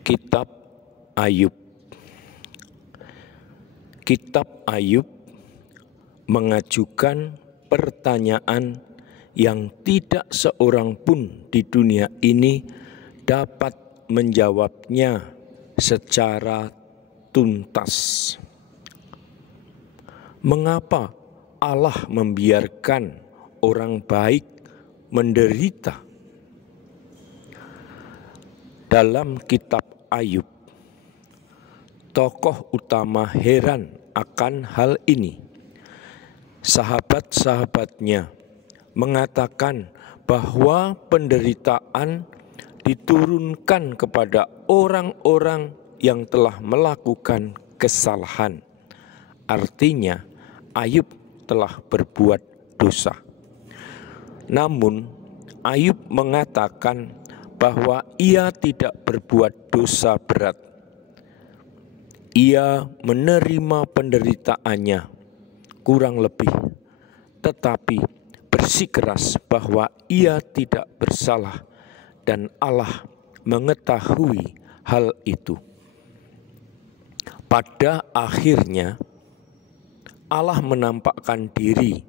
Kitab Ayub. Kitab Ayub mengajukan pertanyaan yang tidak seorang pun di dunia ini dapat menjawabnya secara tuntas. Mengapa Allah membiarkan orang baik menderita? Dalam kitab Ayub, tokoh utama heran akan hal ini. Sahabat-sahabatnya mengatakan bahwa penderitaan diturunkan kepada orang-orang yang telah melakukan kesalahan. Artinya, Ayub telah berbuat dosa. Namun, Ayub mengatakan bahwa ia tidak berbuat dosa berat. Ia menerima penderitaannya kurang lebih, tetapi bersikeras bahwa ia tidak bersalah dan Allah mengetahui hal itu. Pada akhirnya, Allah menampakkan diri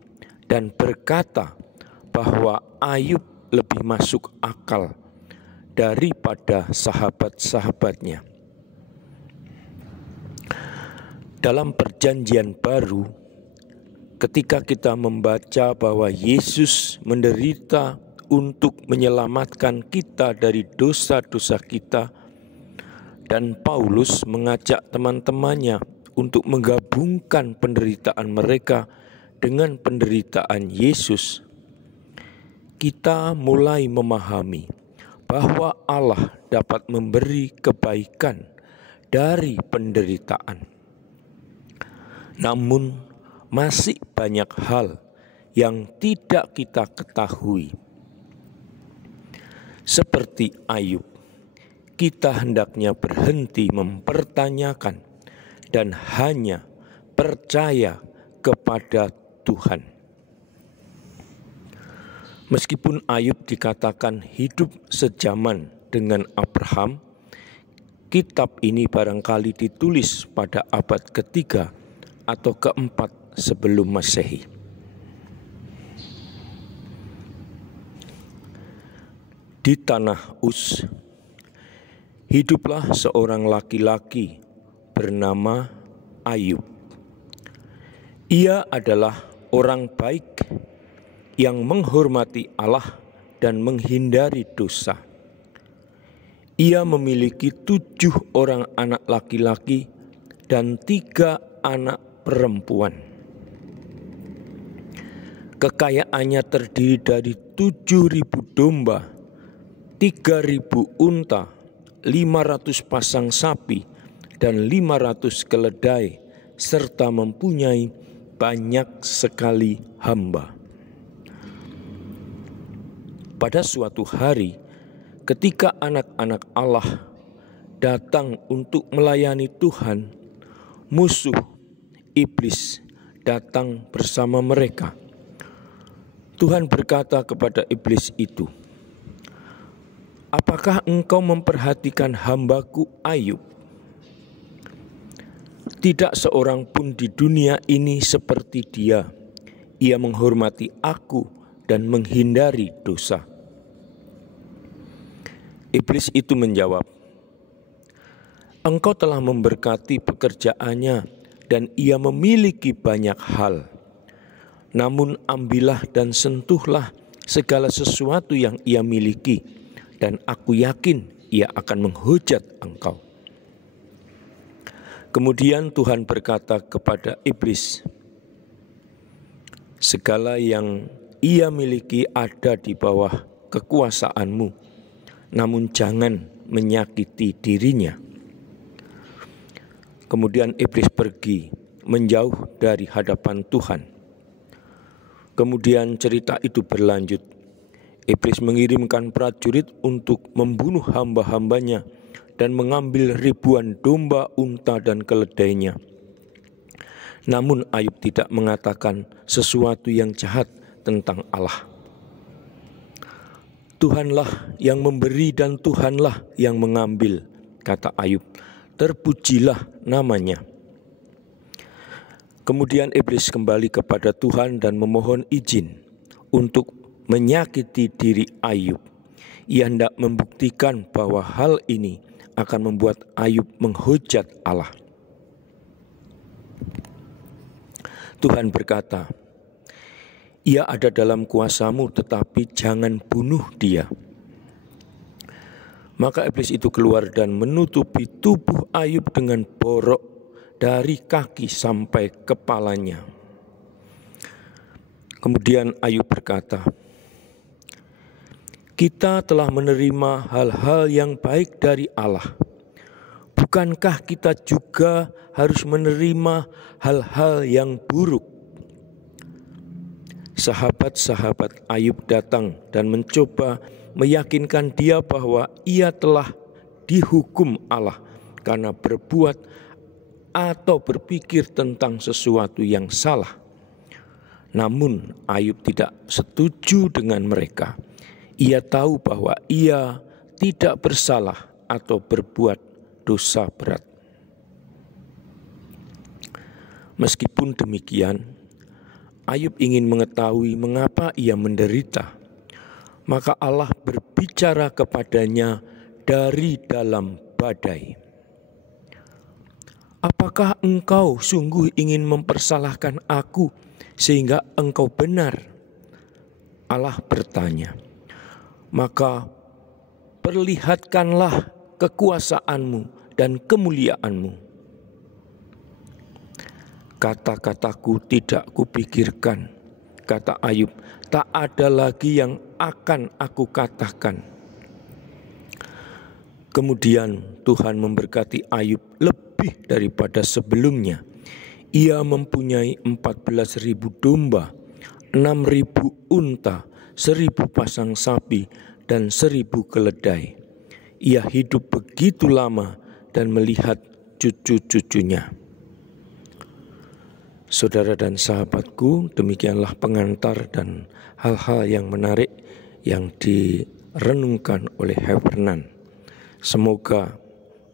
dan berkata bahwa Ayub lebih masuk akal daripada sahabat-sahabatnya. Dalam Perjanjian Baru, ketika kita membaca bahwa Yesus menderita untuk menyelamatkan kita dari dosa-dosa kita, dan Paulus mengajak teman-temannya untuk menggabungkan penderitaan mereka dengan penderitaan Yesus, kita mulai memahami bahwa Allah dapat memberi kebaikan dari penderitaan. Namun masih banyak hal yang tidak kita ketahui. Seperti Ayub, kita hendaknya berhenti mempertanyakan dan hanya percaya kepada Tuhan. Meskipun Ayub dikatakan hidup sejaman dengan Abraham, kitab ini barangkali ditulis pada abad ketiga atau keempat sebelum Masehi. Di tanah Uz, hiduplah seorang laki-laki bernama Ayub. Ia adalah orang baik yang menghormati Allah dan menghindari dosa. Ia memiliki 7 orang anak laki-laki dan 3 anak perempuan. Kekayaannya terdiri dari 7.000 domba, 3.000 unta, 500 pasang sapi, dan 500 keledai, serta mempunyai banyak sekali hamba. Pada suatu hari, ketika anak-anak Allah datang untuk melayani Tuhan, musuh iblis datang bersama mereka. Tuhan berkata kepada iblis itu, "Apakah engkau memperhatikan hambaku Ayub? Tidak seorang pun di dunia ini seperti dia. Ia menghormati aku dan menghindari dosa." Iblis itu menjawab, "Engkau telah memberkati pekerjaannya dan ia memiliki banyak hal. Namun ambillah dan sentuhlah segala sesuatu yang ia miliki, dan aku yakin ia akan menghujat engkau." Kemudian Tuhan berkata kepada iblis, "Segala yang ia miliki ada di bawah kekuasaanmu, namun jangan menyakiti dirinya." Kemudian iblis pergi menjauh dari hadapan Tuhan. Kemudian cerita itu berlanjut. Iblis mengirimkan prajurit untuk membunuh hamba-hambanya dan mengambil ribuan domba, unta, dan keledainya. Namun Ayub tidak mengatakan sesuatu yang jahat tentang Allah. Tuhanlah yang memberi dan Tuhanlah yang mengambil, kata Ayub. Terpujilah namanya. Kemudian iblis kembali kepada Tuhan dan memohon izin untuk menyakiti diri Ayub. Ia hendak membuktikan bahwa hal ini akan membuat Ayub menghujat Allah. Tuhan berkata, "Ia ada dalam kuasamu, tetapi jangan bunuh dia." Maka iblis itu keluar dan menutupi tubuh Ayub dengan borok dari kaki sampai kepalanya. Kemudian Ayub berkata, "Kita telah menerima hal-hal yang baik dari Allah. Bukankah kita juga harus menerima hal-hal yang buruk?" Sahabat-sahabat Ayub datang dan mencoba meyakinkan dia bahwa ia telah dihukum Allah karena berbuat atau berpikir tentang sesuatu yang salah. Namun Ayub tidak setuju dengan mereka. Ia tahu bahwa ia tidak bersalah atau berbuat dosa berat. Meskipun demikian, Ayub ingin mengetahui mengapa ia menderita. Maka Allah berbicara kepadanya dari dalam badai. "Apakah engkau sungguh ingin mempersalahkan aku sehingga engkau benar?" Allah bertanya. "Maka perlihatkanlah kekuasaanmu dan kemuliaanmu." "Kata-kataku tidak kupikirkan," kata Ayub, "tak ada lagi yang akan aku katakan." Kemudian Tuhan memberkati Ayub lebih daripada sebelumnya. Ia mempunyai 14.000 domba, 6.000 unta, 1.000 pasang sapi, dan 1.000 keledai. Ia hidup begitu lama dan melihat cucu-cucunya. Saudara dan sahabatku, demikianlah pengantar dan hal-hal yang menarik yang direnungkan oleh Heffernan. Semoga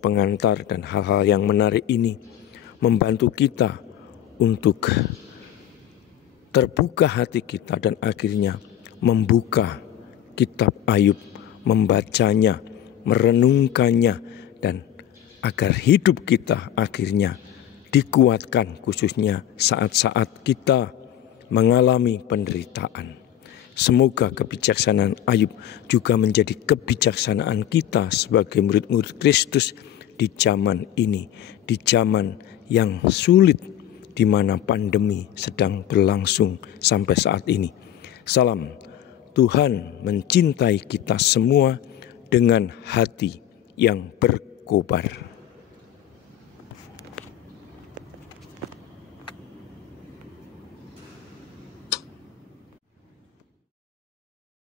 pengantar dan hal-hal yang menarik ini membantu kita untuk terbuka hati kita dan akhirnya membuka kitab Ayub, membacanya, merenungkannya, dan agar hidup kita akhirnya dikuatkan, khususnya saat-saat kita mengalami penderitaan. Semoga kebijaksanaan Ayub juga menjadi kebijaksanaan kita sebagai murid-murid Kristus di zaman ini, di zaman yang sulit, di mana pandemi sedang berlangsung sampai saat ini. Salam, Tuhan mencintai kita semua dengan hati yang berkobar.